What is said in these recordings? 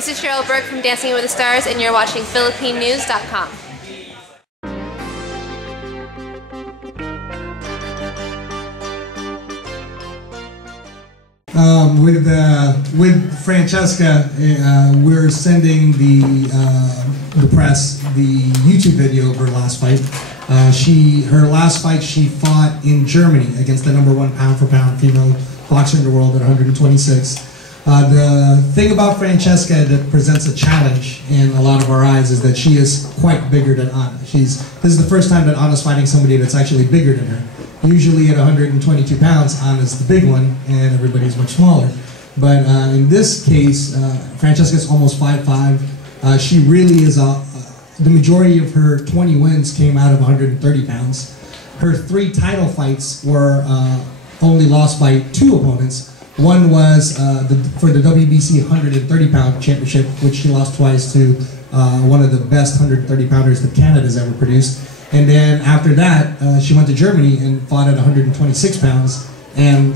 This is Cheryl Burke from Dancing with the Stars, and you're watching PhilippineNews.com. With Franchesca, we're sending the press the YouTube video of her last fight. Her last fight she fought in Germany against the #1 pound-for-pound female boxer in the world at 126. The thing about Franchesca that presents a challenge in a lot of our eyes is that she is quite bigger than Anna. This is the first time that Anna's fighting somebody that's actually bigger than her. Usually at 122 pounds, Anna's the big one, and everybody's much smaller. But in this case, Franchesca's almost 5'5". She really is the majority of her 20 wins came out of 130 pounds. Her 3 title fights were only lost by 2 opponents. One was for the WBC 130-pound championship, which she lost twice to one of the best 130-pounders that Canada's ever produced. And then after that, she went to Germany and fought at 126 pounds and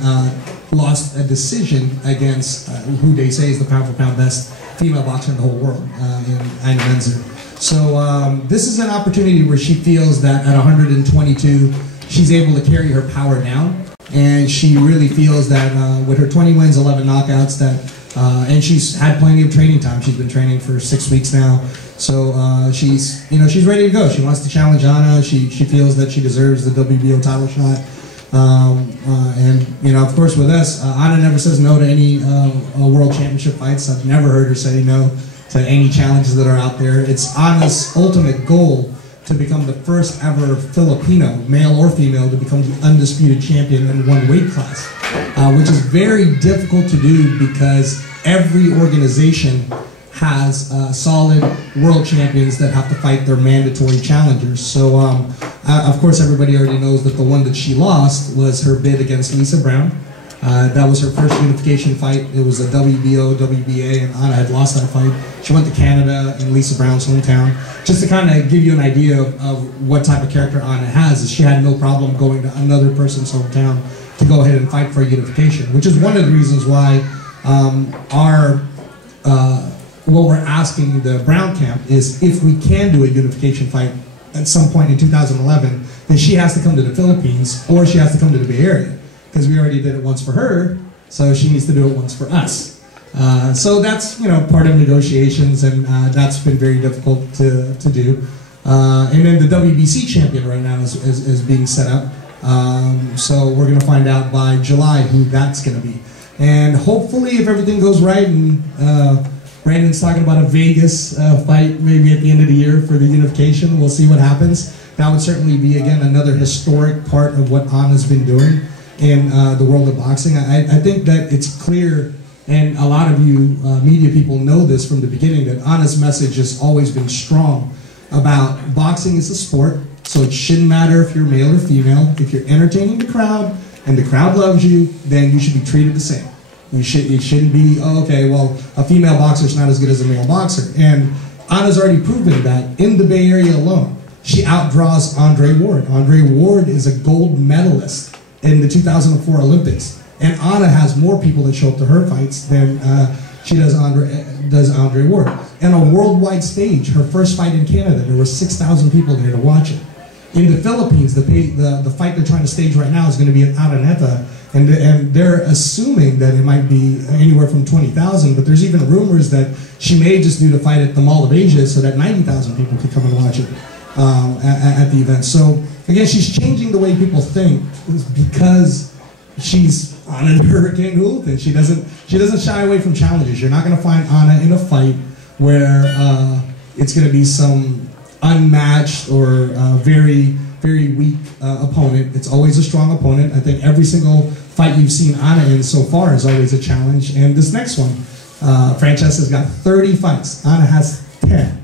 lost a decision against who they say is the pound-for-pound best female boxer in the whole world, in Ina Menzer. So this is an opportunity where she feels that at 122, she's able to carry her power down. And she really feels that with her 20 wins, 11 knockouts, and she's had plenty of training time. She's been training for 6 weeks now. So she's ready to go. She wants to challenge Anna. She feels that she deserves the WBO title shot. And of course, with us, Anna never says no to any world championship fights. I've never heard her say no to any challenges that are out there. It's Anna's ultimate goal to become the first ever Filipino, male or female, to become the undisputed champion in one weight class, which is very difficult to do because every organization has solid world champions that have to fight their mandatory challengers. So, of course, everybody already knows that the one that she lost was her bid against Lisa Brown. That was her first unification fight. It was a WBO, WBA, and Anna had lost that fight. She went to Canada in Lisa Brown's hometown. Just to kind of give you an idea of what type of character Anna has, is she had no problem going to another person's hometown to go ahead and fight for unification, which is one of the reasons why what we're asking the Brown camp is if we can do a unification fight at some point in 2011, then she has to come to the Philippines or she has to come to the Bay Area. Because we already did it once for her, so she needs to do it once for us. So that's part of negotiations, and that's been very difficult to do. And then the WBC champion right now is being set up. So we're going to find out by July who that's going to be. And hopefully, if everything goes right, and Brandon's talking about a Vegas fight maybe at the end of the year for the unification, we'll see what happens. That would certainly be, again, another historic part of what Anna's been doing in the world of boxing. I think that it's clear, and a lot of you media people know this from the beginning, that Anna's message has always been strong about boxing is a sport, so it shouldn't matter if you're male or female. If you're entertaining the crowd and the crowd loves you, then you should be treated the same. You shouldn't be, oh, okay, well, a female boxer is not as good as a male boxer. And Anna's already proven that in the Bay Area alone. She outdraws Andre Ward. Andre Ward is a gold medalist in the 2004 Olympics. And Anna has more people that show up to her fights than she does Andre Ward. And on a worldwide stage, her first fight in Canada, there were 6,000 people there to watch it. In the Philippines, the fight they're trying to stage right now is going to be at Araneta, and they're assuming that it might be anywhere from 20,000, but there's even rumors that she may just do the fight at the Mall of Asia so that 90,000 people could come and watch it at the event. So again, she's changing the way people think because she's Anna the Hurricane Julaton. She doesn't shy away from challenges. You're not going to find Anna in a fight where it's going to be some unmatched or very, very weak opponent. It's always a strong opponent. I think every single fight you've seen Anna in so far is always a challenge. And this next one, Francesca's got 30 fights. Anna has 10.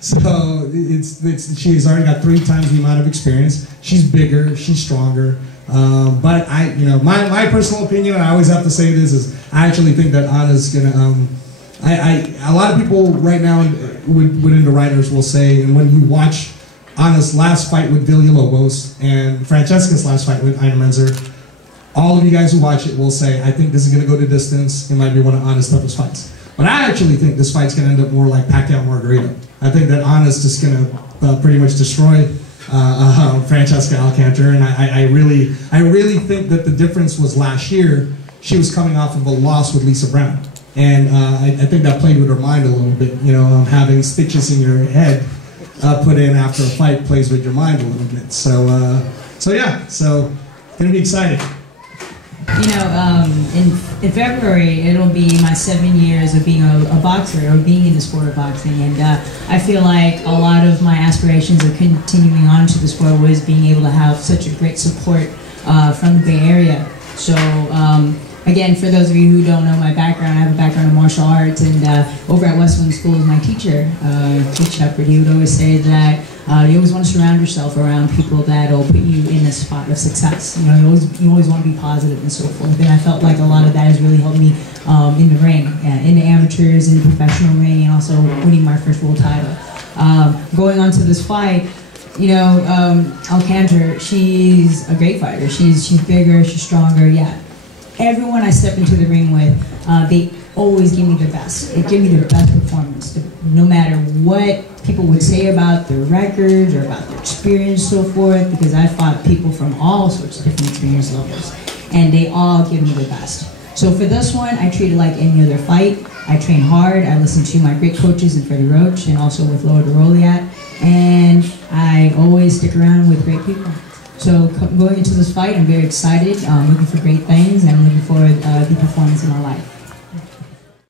So she's already got 3 times the amount of experience. She's bigger, she's stronger. But my personal opinion, and I always have to say this, is I actually think that Anna's gonna. A lot of people right now within the writers will say, and when you watch Anna's last fight with Villalobos and Francesca's last fight with Ina Menzer, all of you guys who watch it will say, I think this is going to go to distance. It might be one of Anna's toughest fights. But I actually think this fight's going to end up more like Pacquiao Margarito. I think that Anna's just going to pretty much destroy Franchesca Alcanter, and I really think that the difference was last year she was coming off of a loss with Lisa Brown, and I think that played with her mind a little bit. You know, having stitches in your head put in after a fight plays with your mind a little bit. So yeah, so it's gonna be exciting. You know, in February, it'll be my 7 years of being a boxer, or being in the sport of boxing, and I feel like a lot of my aspirations of continuing on to the sport was being able to have such a great support from the Bay Area. So, again, for those of you who don't know my background, I have a background in martial arts, and over at Westland School, my teacher, Coach Shepard, he would always say that you always want to surround yourself around people that'll put you in a spot of success. You know, you always want to be positive and so forth. And I felt like a lot of that has really helped me in the ring, in the amateurs, in the professional ring, and also winning my first world title. Going on to this fight, you know, Alcanter, she's a great fighter. She's bigger, she's stronger. Yeah, everyone I step into the ring with, they always give me their best. They give me their best performance, no matter what people would say about their records or about their experience and so forth, because I fought people from all sorts of different experience levels, and they all give me their best. So for this one, I treat it like any other fight. I train hard, I listen to my great coaches in Freddie Roach and also with Loa DeRoliat, and I always stick around with great people. So going into this fight, I'm very excited, looking for great things, and I'm looking forward to the performance in my life.